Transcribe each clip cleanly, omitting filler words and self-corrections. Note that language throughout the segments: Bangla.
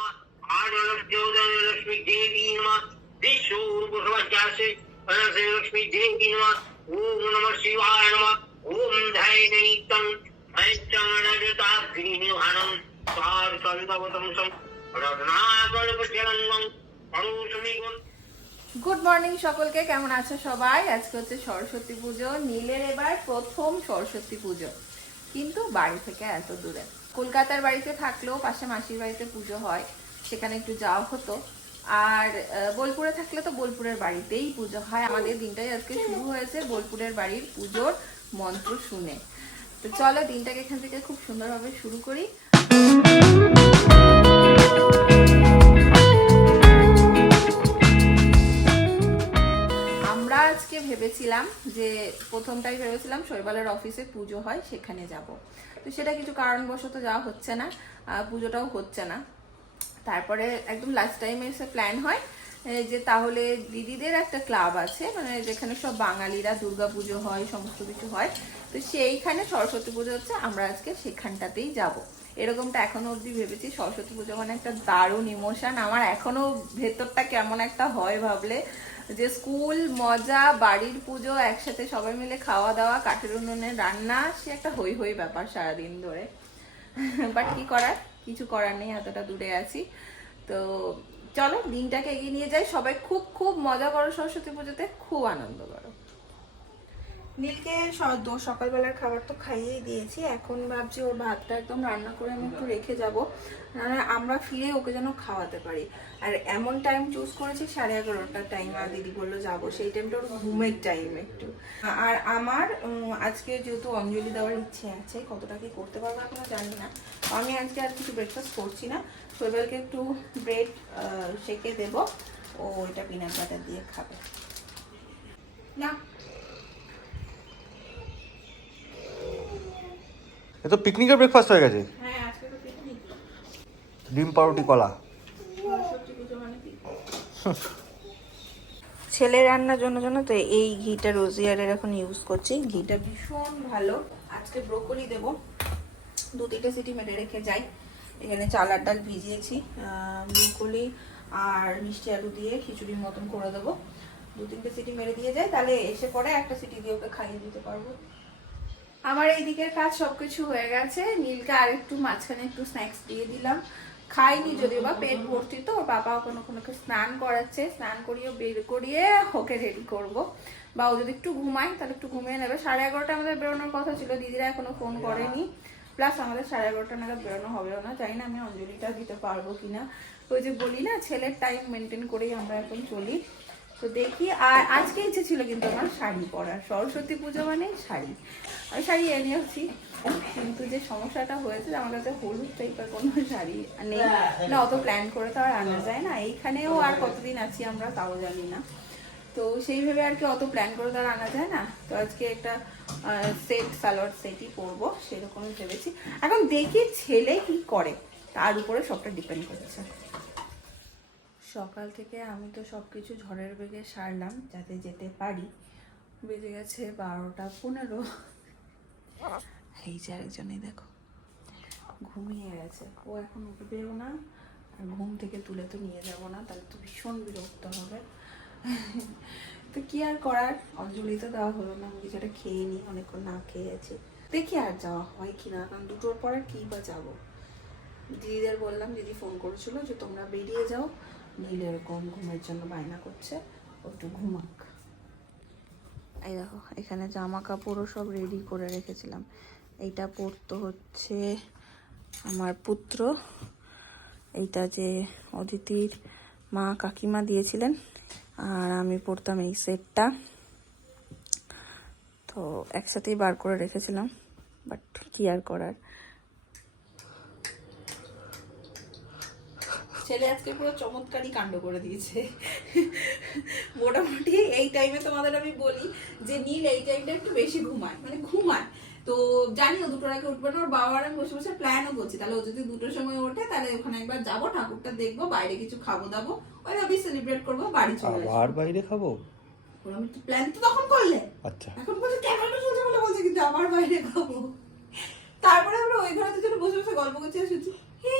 नमः आर्यलक्ष्मी देवी नमः विश्वरूपसमस्यासे अनसे लक्ष्मी देवी नमः ओम नमः शिवाय नमः ओम धैर्यनित्यं ऐच्छमनजताग्निनिवारणं सारकल्पवतंसं रत्नाकल्पचरणं परुषमिगं। গুড মর্নিং সকলকে, কেমন আছো সবাই? আজকে হচ্ছে সরস্বতী পুজো। নীলের এবার প্রথম সরস্বতী পুজো, কিন্তু বাড়ি থেকে এত দূরে। কলকাতার বাড়িতে থাকলেও পাশে মাসির বাড়িতে পুজো হয়, সেখানে একটু যাওয়া হতো। আর বোলপুরে থাকলে তো বোলপুরের বাড়িতেই পুজো হয়। আমাদের দিনটাই আজকে শুরু হয়েছে বোলপুরের বাড়ির পুজোর মন্ত্র শুনে। তো চলো দিনটাকে এখান থেকে খুব সুন্দরভাবে শুরু করি। আজকে ভেবেছিলাম যে প্রথমটাই ভেবেছিলাম শৈবালের অফিসে পুজো হয়, সেখানে যাব। তো সেটা কিছু কারণবশত যাওয়া হচ্ছে না, পুজোটাও হচ্ছে না। তারপরে একদম লাস্ট টাইমে এসে প্ল্যান হয় যে তাহলে দিদিদের একটা ক্লাব আছে, মানে যেখানে সব বাঙালিরা দুর্গা পুজো হয়, সমস্ত কিছু হয়। তো সেইখানে সরস্বতী পুজো হচ্ছে, আমরা আজকে সেখানটাতেই যাব। এরকমটা এখনো অবধি ভেবেছি। সরস্বতী পুজো মানে একটা দারুণ ইমোশন। আমার এখনো ভেতরটা কেমন একটা হয় ভাবলে, যে স্কুল মজা, বাড়ির পুজো, একসাথে সবাই মিলে খাওয়া দাওয়া, কাঠের উনুনে রান্না, সে একটা হই হই ব্যাপার সারাদিন ধরে। বাট কি করার, কিছু করার নেই, এতটা দূরে আছি। তো চলো দিনটাকে এগিয়ে নিয়ে যাই। সবাই খুব খুব মজা করো সরস্বতী পুজোতে, খুব আনন্দ করো। নীলকে সকালবেলার খাবার তো খাইয়েই দিয়েছি। এখন ভাবছি ওর ভাতটা একদম রান্না করে আমি একটু রেখে যাব, আমরা ফিরে ওকে যেন খাওয়াতে পারি। আর এমন টাইম চুজ করেছি 11:30টার টাইম, আর দিদি বললো যাবো, সেই টাইমটা ওর ঘুমের টাইম একটু। আর আমার আজকে যেহেতু অঞ্জলি দেওয়ার ইচ্ছে আছে, কতটা কি করতে পারবো এখনো জানি না। আমি আজকে আর কিছু ব্রেকফাস্ট করছি না। শৈবালকে একটু ব্রেড সেকে দেবো, ও এটা পিনাট বাটার দিয়ে খাবে। না, এ তো পিকনিকের ব্রেকফাস্ট হয়ে গেছে। হ্যাঁ আজকে তো পিকনিক। ডিম পাউরুটি কলা। ছেলে রান্নার জন্য তো এই ঘিটা রোজিয়ারের এখন ইউজ করছি। ঘিটা ভীষণ ভালো। আজকে ব্রোকলি দেব, 2-3টে সিটি মেরে রেখে যাই। এখানে চালার ডাল ভিজিয়েছি, ব্রোকলি আর মিষ্টি আলু দিয়ে খিচুড়ির মতন করে দেবো। 2-3টে সিটি মেরে দিয়ে যাই, তাহলে এসে পরে একটা সিটি দিয়ে ওকে খাইয়ে দিতে পারবো। আমার এই দিকের কাজ সবকিছু হয়ে গেছে। নীলকে আর একটু মাঝখানে একটু স্ন্যাক্স দিয়ে দিলাম, খাইনি যদিও বা, পেট ভর্তি তো। ওর বাবা ওকে স্নান করাচ্ছে, স্নান করিয়ে বের করিয়ে ওকে রেডি করব। বা ও যদি একটু ঘুমায় তাহলে একটু ঘুমিয়ে নেবে। 11:30 আমাদের বেরোনোর কথা ছিল, দিদিরা এখনো ফোন করেনি। প্লাস আমাদের 11:30 নাগাদ বেরোনো হবেও না, জানি না আমি অঞ্জলিটা দিতে পারবো কিনা। ওই যে বলি না, ছেলের টাইম মেনটেন করেই আমরা এখন চলি। তো দেখি। আর আজকে ইচ্ছে ছিল কিন্তু আমার শাড়ি পরার, সরস্বতী পুজো মানে শাড়ি। আমি শাড়ি এনেছি, কিন্তু যে সমস্যাটা হয়েছে আমার কাছে হলুদ টাইপের কোনো শাড়ি নেই। না অত প্ল্যান করে তো আর আনা যায় না, এইখানেও আর কতদিন আছি আমরা তাও জানি না। তো সেইভাবে আর কি অত প্ল্যান করে তো আর আনা যায় না। তো আজকে একটা সেট, সালোয়ার সেটই পরবো, সেরকমই ভেবেছি। এখন দেখি ছেলে কি করে, তার উপরে সবটা ডিপেন্ড করছে। সকাল থেকে আমি তো সব কিছু ঝড়ের বেগে সারলাম যাতে যেতে পারি। বেজে গেছে 12:15। এই যে আরেকজনে দেখো ঘুমিয়ে গেছে, ও এখন উঠবেও না। আর ঘুম থেকে তুলে তো নিয়ে যাব না, তাহলে তো ভীষণ বিরক্ত হবে। তো কি আর করার, অঞ্জলি তো দেওয়া হলো না, আমি কিছুটা খেয়ে নিই, অনেকক্ষণ না খেয়ে আছি। দেখি আর যাওয়া হয় কিনা, কারণ 2টোর পর আর কি বা যাবো। দিদিদের বললাম, দিদি ফোন করেছিল যে তোমরা বেরিয়ে যাও, নীল এরকম ঘুমের জন্য বায়না করছে, একটু ঘুমাক। এই দেখো এখানে জামা কাপড়ও সব রেডি করে রেখেছিলাম। এইটা পরতো হচ্ছে আমার পুত্র, এইটা যে অদিতির মা কাকিমা দিয়েছিলেন, আর আমি পরতাম এই সেটটা। তো একসাথেই বার করে রেখেছিলাম, বাট কি আর করার। ছেলে আজকে পুরো চমৎকারই কাণ্ড করে দিয়েছে। মোটামুটি এই টাইমে তোমাদের আমি বলি যে নীল এই টাইমটা একটু বেশি ঘুমায়, মানে ঘুমায়। তো জানিও 2টোর আগে উঠবে না। ওর বাবা আর আমি বসে বসে প্ল্যানও করছি, তাহলে ও যদি 2টোর সময় ওঠে তাহলে ওখানে একবার যাবো, ঠাকুরটা দেখবো, বাইরে কিছু খাবো দাবো, ওইভাবেই সেলিব্রেট করবো, বাড়ি চলে আসবো। আর বাইরে খাবো? আমি তো প্ল্যান তো তখন করলে। আচ্ছা, এখন বলছে ক্যামেরাটা চলছে বলে বলছে কিন্তু আবার বাইরে খাবো। তারপরে আমরা ওই ঘরে দুজনে বসে বসে গল্প করছি আর শুনছি, হে,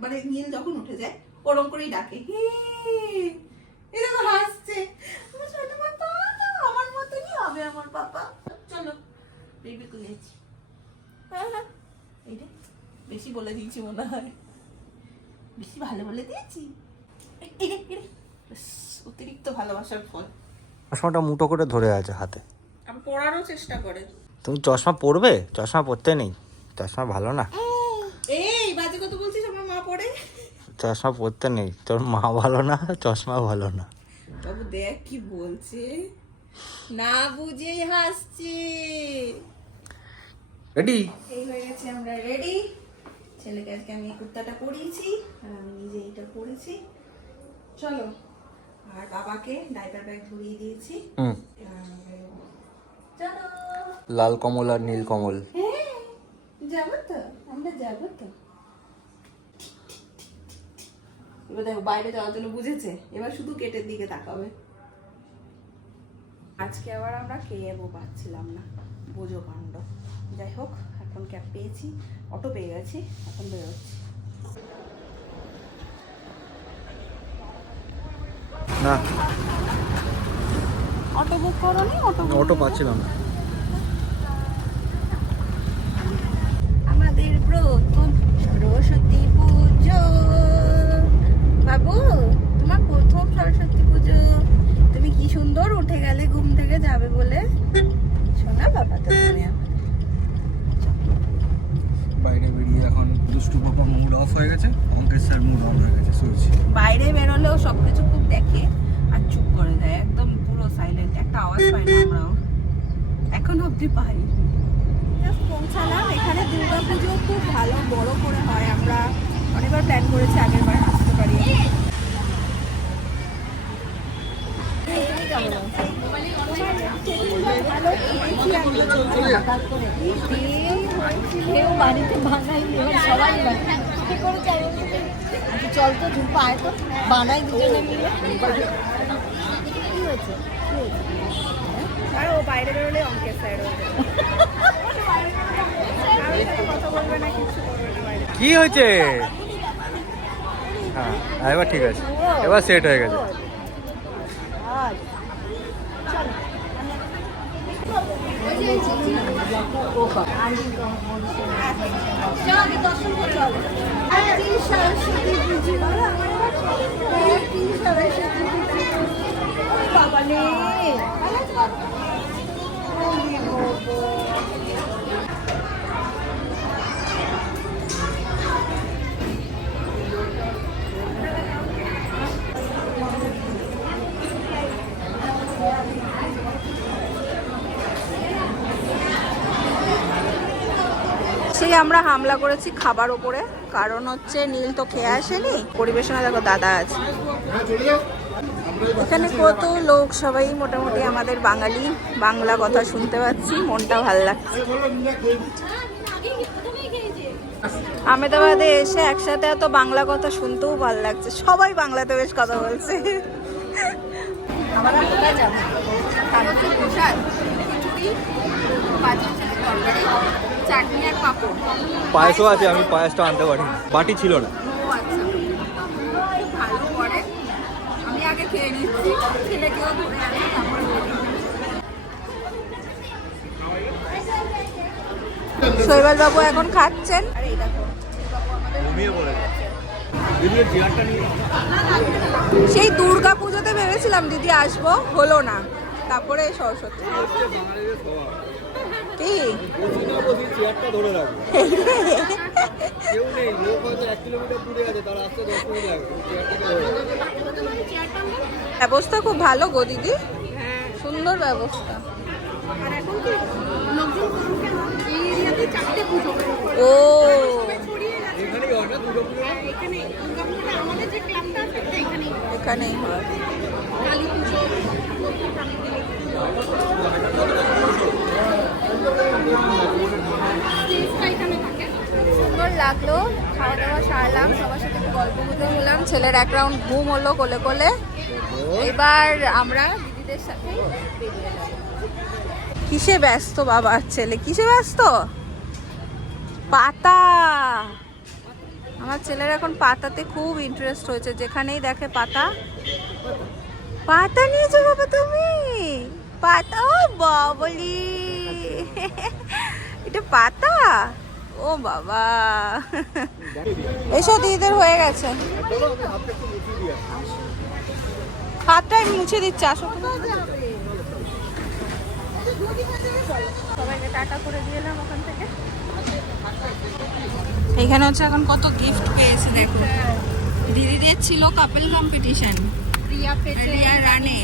মানে নীল যখন উঠে যায় ওরকম করেই ডাকে হে, এরকম হাসছে। আমার ছোট পাপা তো আমার মতনই হবে আমার পাপা। চলো বেবি তুলেছি। এইটা বেশি বলে দিয়েছি মনে হয়, বেশি ভালো বলে দিয়েছি। অতিরিক্ত ভালোবাসার ফল। চশমাটা মুঠো করে ধরে আছে হাতে। আমি পড়ারও চেষ্টা করে। তুমি চশমা পরবে? চশমা পরতে নেই, চশমা ভালো না। এই বাজে কথা বলছিস, আমার মা পড়ে। চশমা পরতে নেই, তোর মা ভালো না, চশমা ভালো না। বাবু দেখ কি বলছে, না বুঝেই হাসছে। রেডি? এই হয়ে গেছে, আমরা রেডি। ছেলেকে আজকে আমি এই কুর্তাটা পরিয়েছি আর আমি নিজে এইটা পরেছি। চলো, আর বাবাকে ডাইপার ব্যাগ ধরিয়ে দিয়েছি। চলো, লাল কমল আর নীল কমল। হ্যাঁ যাবো তো, আমরা যাবো তো। এবার দেখো বাইরে যাওয়ার জন্য বুঝেছে, এবার শুধু গেটের দিকে তাকাবে। আজকে আবার আমরা কে যাবো পাচ্ছিলাম না, বোঝো কাণ্ড। যাই হোক, এখন ক্যাব পেয়েছি, অটো পেয়ে গেছি, এখন বেরোচ্ছি। না, অটো বুক করো নি? অটো পাচ্ছিলাম না। আমাদের প্রথম সরস্বতী পুজো। বাবু, তোমার প্রথম সরস্বতী পুজো, তুমি কি সুন্দর উঠে গেলে ঘুম থেকে যাবে বলে। শোনা বাবা তো তুমি বাইরে বেরিয়ে এখন দুষ্টু পাপার মুড অফ হয়ে গেছে, অঙ্কেশ স্যার মুড অন হয়ে গেছে, শুনছি। বাইরে বেরোলেও সবকিছু খুব দেখে আর চুপ করে দেয়, একদম পুরো সাইলেন্ট, একটা আওয়াজ পাই না আমরাও, এখন অব্দি পাই। পৌঁছালাম এখানে। দুর্গা পুজো খুব ভালো বড় করে হয়, আমরা অনেকবার প্ল্যান করেছি, আগের বার আসতে পারি। কেউ বাড়িতে বানাইনি, এবার সবাই বানায় চল তো ধূপ আয় তো বানাই দুজনে মিলে। কি হয়েছে? আর ও বাইরে বেরোলে অঙ্কের স্যার কথা বলবে না, কিছু করবে না বাইরে। কি হয়েছে? হ্যাঁ, এবার ঠিক আছে, এবার সেট হয়ে গেছে। সেই আমরা হামলা করেছি খাবার ওপরে, কারণ হচ্ছে নীল তো খেয়ে আসেনি। পরিবেশনা দেখো, দাদা আছে এখানে, কত লোক, সবাই মোটামুটি আমাদের বাঙালি, বাংলা কথা শুনতে পাচ্ছি, মনটা ভালো লাগছে। আহমেদাবাদে এসে একসাথে এত বাংলা কথা শুনতেও ভালো লাগছে, সবাই বাংলাতে বেশ কথা বলছে। আমরা কোথায় যাবো? প্রসাদ, খিচুড়ি, তরকারি, চাটনি আর পাঁপড়। পায়েসও আছে, আমি পায়েসটা আনতে পারি, বাটি ছিল না। ও আচ্ছা, ভালো করে আমি আগে খেয়ে নিচ্ছি, ছেলেকেও ধরে আনি, তারপরে শৈবাল বাবু এখন খাচ্ছেন। আরে এই দেখো, সেই দুর্গা পুজোতে ভেবেছিলাম দিদি আসবো, হলো না, তারপরে সরস্বতী। কি ব্যবস্থা খুব ভালো গো দিদি, সুন্দর ব্যবস্থা। ও এখানেই হয়। সুন্দর লাগলো, খাওয়া দাওয়া সারলাম, সবার সাথে একটু গল্প গুজব হলাম, ছেলের এক রাউন্ড ঘুম হলো কোলে কোলে। এবার আমরা দিদিদের সাথে বেরিয়ে যাব। কিসে ব্যস্ত বাবার ছেলে, কিসে ব্যস্ত? পাতা আমার ছেলের এখন পাতাতে খুব ইন্টারেস্ট হয়েছে, যেখানেই দেখে পাতা। পাতা নিয়েছো বাবা তুমি? পাতা, ও বাবলি, এটা পাতা, ও বাবা। এসব দিদিদের হয়ে গেছে, হাতটা আমি মুছে দিচ্ছি, আসো। সবাইকে টাটা করে দিয়ে এলাম ওখান থেকে। এখানে হচ্ছে এখন কত গিফট পেয়েছে দেখো। দিদিদের ছিল কাপল কম্পিটিশন, রিয়া রানে,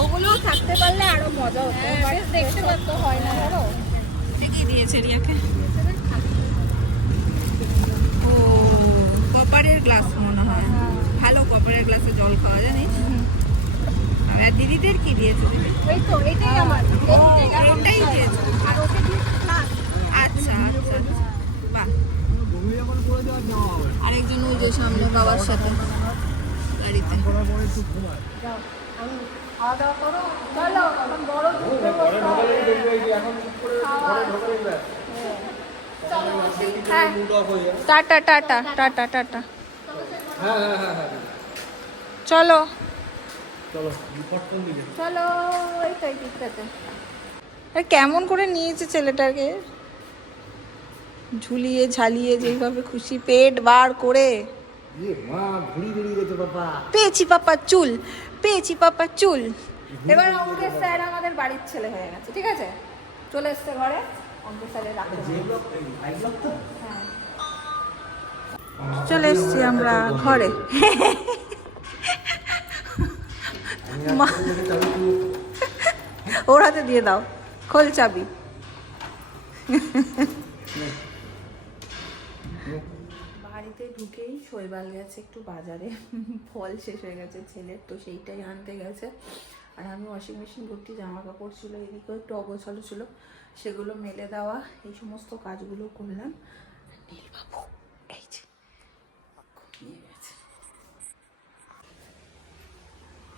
ওগুলো থাকতে পারলে আরো মজা হতো, দেখতে পারতো হয় না। ধরো কি দিয়েছে রিয়াকে, ও কপারের গ্লাস মনে হয়, ভালো কপারের গ্লাসে জল খাওয়া জানিস। আর দিদিদের কি দিয়েছে? এই তো এটাই আমার, ওটাই দিয়েছে। আর ওকে দিয়েছে গ্লাস। আচ্ছা আচ্ছা, বাহ। আরেকজন ওই যে সামনে বাবার সাথে গাড়িতে। টাটা টাটা টাটা টাটা, চলো চলো। এইটাই দিকটাতে কেমন করে নিয়েছে ছেলেটাকে, ঝুলিয়ে ঝালিয়ে যেভাবে খুশি, পেট বার করে। পেয়েছি পাপা চুল, পেয়েছি পাপা চুল। এবার অঙ্কের স্যার আমাদের বাড়ির ছেলে হয়ে গেছে, ঠিক আছে, চলে এসছে ঘরে। অঙ্কের স্যারের চলে এসছি আমরা ঘরে। ওর হাতে দিয়ে দাও, খোল চাবি। বাড়িতে ঢুকেই শৈবাল গেছে একটু বাজারে, ফল শেষ হয়ে গেছে ছেলের, তো সেইটাই আনতে গেছে। আর আমি ওয়াশিং মেশিন ভর্তি জামা কাপড় ছিল, এদিকেও একটু অগোছালো ছিল, সেগুলো মেলে দেওয়া, এই সমস্ত কাজগুলো করলাম। নীলবাবু এই যে ঘুমিয়ে গেছে।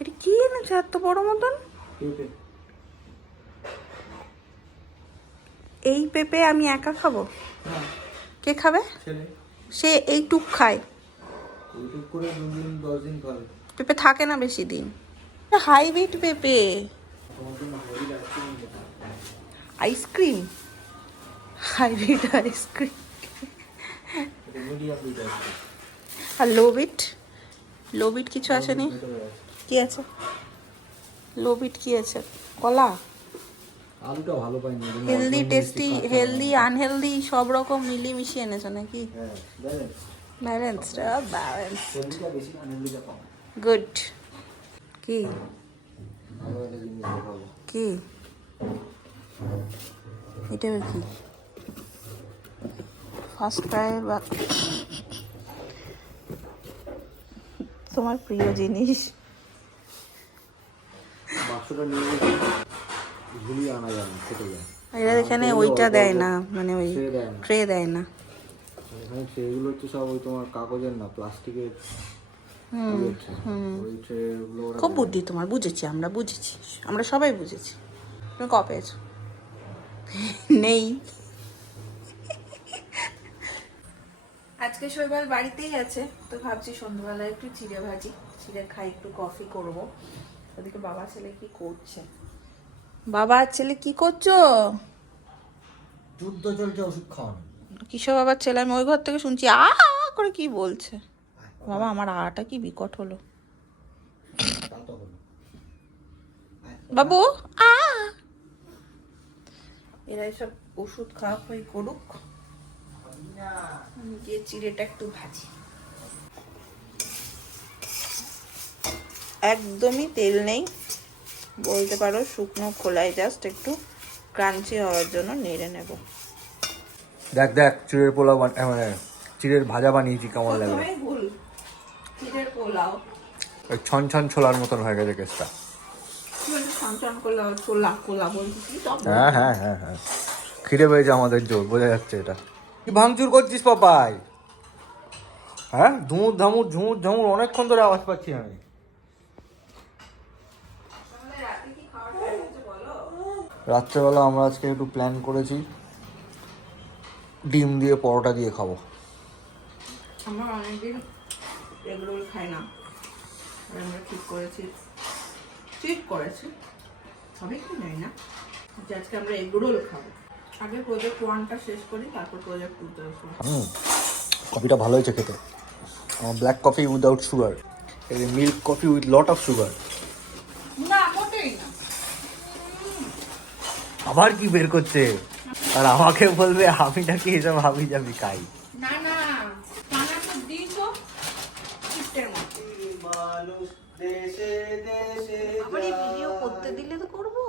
এটা কি এনেছে এত বড় মতন? এই পেঁপে আমি একা খাবো? কে খাবে? সে এইটুক খায়, পেঁপে থাকে না বেশি দিন। হাইব্রিড পেঁপে, আইসক্রিম, হাইব্রিড আইসক্রিম। আর লোবিট, লোবিট কিছু আসেনি? কি আছে লোবিট? কি আছে? কলা, আলুটা ভালো পাইনি। হেলদি টেস্টি, হেলদি আনহেলদি সব রকম মিলিয়ে মিশিয়ে এনেছো নাকি? Balanced, balanced, good. কি কি এটা কি? ফার্স্ট ক্রাইয়ের বা তোমার প্রিয় জিনিস। বাক্সটা নিয়ে ঝুলিয়ে আনা যায় না, কেটে যায়। এরা এখানে ওইটা দেয় না, মানে ওই ট্রে দেয় না। এখানে ট্রেগুলো হচ্ছে সব ওই তোমার কাগজের না, প্লাস্টিকের। ওই ট্রেগুলো খুব বুদ্ধি তোমার, বুঝেছি আমরা, বুঝেছি আমরা সবাই বুঝেছি। তুমি ক পেয়েছ? নেই। আজকে শৈবাল বাড়িতেই আছে, তো ভাবছি সন্ধ্যাবেলায় একটু চিড়ে ভাজি, চিড়ে খাই, একটু কফি করবো। ওদিকে বাবা ছেলে কি করছে? বাবা আর ছেলে কি করছো? যুদ্ধ চলছে, ওষুধ খাওয়ানো। কিসব বাবার ছেলে? আমি ওই ঘর থেকে শুনছি আ করে কি বলছে। বাবা আমার আটা কি বিকট হলো। বাবু আ, এরা সব ওষুধ খাওয়া খাই করুক, গিয়ে চিড়েটা একটু ভাজি। একদমই তেল নেই বলতে পারো, শুকনো খোলায় জাস্ট একটু ক্রাঞ্চি হওয়ার জন্য নেড়ে নেব। দেখ দেখ, চিড়ের পোলাও মানে চিড়ের ভাজা বানিয়েছি, কেমন লাগে? ভুল, চিড়ের পোলাও ওই ছন ছন ছোলার মতন হয়ে গেছে কেসটা। হ্যাঁ হ্যাঁ হ্যাঁ হ্যাঁ, খিদে পেয়েছে আমাদের জোর, বোঝা যাচ্ছে। এটা কি ভাঙচুর করছিস পাপাই? হ্যাঁ, ধুমুর ধামুর ঝুমুর ঝামুর অনেকক্ষণ ধরে আওয়াজ পাচ্ছি আমি। রাত্রেবেলা আমরা আজকে একটু প্ল্যান করেছি, ডিম দিয়ে পরোটা দিয়ে খাবো। আমরা অনেকদিন এগ রোল খাই না, আর আমরা ঠিক করেছি সবাই কি জানি না যে আজকে আমরা এগ রোল খাবো। আগে প্রজেক্ট 1টা শেষ করি, তারপর প্রজেক্ট 2তে আসবো। কফিটা ভালো হয়েছে খেতে। আমার black coffee without sugar, milk coffee with lot of sugar. না, মোটেই না। আবার কি বের করছে, আর আমাকে বলবে আমি নাকি এসব হাবি যাবি খাই। না না, খানা তো দিছো চিপটের মতো। মানুষ দেশে দেশে আবার এই ভিডিও করতে দিলে তো করবো।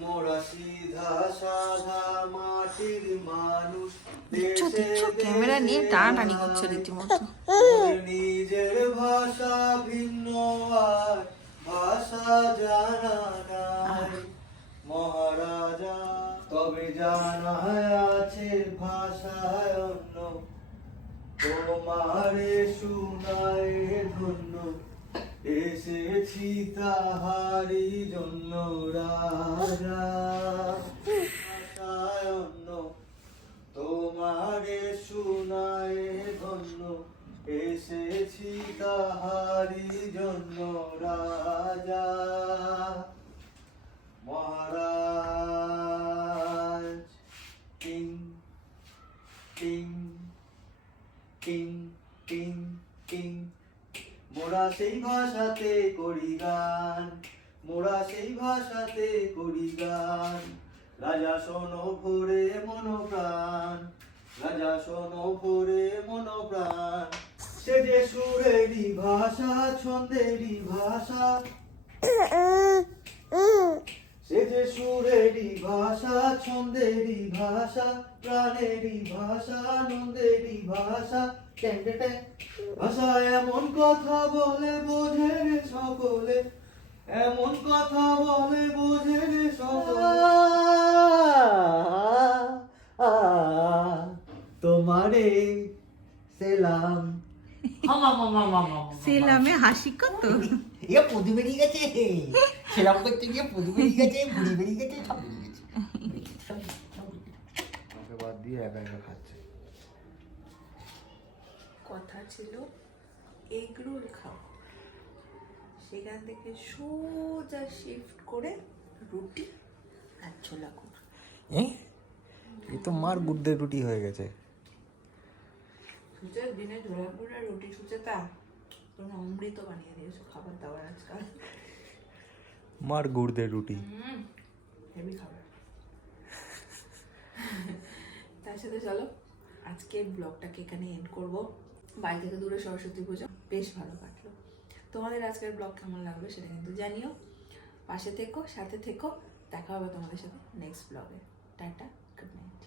মোরা সিধা সাধা মাটির মানুষ, দিচ্ছ ক্যামেরা নিয়ে টানাটানি করছে রীতিমতো। নিজের ভাষা ভিন্ন আর ভাষা জানা নাই মহারাজা, তবে জানা আছে ভাষায় অন্য, তোমারে শুনায় ধন্য, এসেছি তাহারি জন্য রাজা। ভাষায় অন্য, তোমারে শুনায় ধন্য, এসেছি তাহারি জন্য রাজা। মহারাজ king king king king king, মোরা সেই ভাষাতে করি গান, মোরা সেই ভাষাতে করি গান। রাজা শোনো ভোরে মনোপ্রাণ, রাজা শোনো ভোরে মনোপ্রাণ, সে যে সুরেরই ভাষা ছন্দেরই ভাষা, সে যে সুরেরই ভাষা ছন্দেরই ভাষা, প্রাণেরই ভাষা নন্দেরই ভাষা। ট্যাং ট্যাং ট্যাং। ভাষা এমন কথা বলে বোঝে রে সকলে, এমন কথা বলে বোঝে রে সকলে। তোমারে সেলাম। সেলামে হাসি কত। এ পদু বেরিয়ে গেছে, সেরাম করতে গিয়ে পদু বেরিয়ে গেছে, বুড়ি বেরিয়ে গেছে, সব বেরিয়ে গেছে। আমাকে বাদ দিয়ে একা একা খাচ্ছে। কথা ছিল এগ রোল খাও, সেখান থেকে সোজা শিফট করে রুটি আর ছোলা গুড়। এই তো মার গুড়দের রুটি হয়ে গেছে। সুচের দিনে ছোলা গুড় আর রুটি সুচেতা তুমি অমৃত বানিয়ে দিয়েছো খাবার দাবার আজকাল। মার গুড়দের রুটি। হেভি খাবার। তার সাথে চলো আজকে ব্লগটাকে এখানে এন্ড করব। বাড়ি থেকে দূরে সরস্বতী পুজো বেশ ভালো কাটলো। তোমাদের আজকের ব্লগ কেমন লাগবে সেটা কিন্তু জানিও। পাশে থেকো, সাথে থেকো। দেখা হবে তোমাদের সাথে নেক্সট ব্লগে। Tata, good night.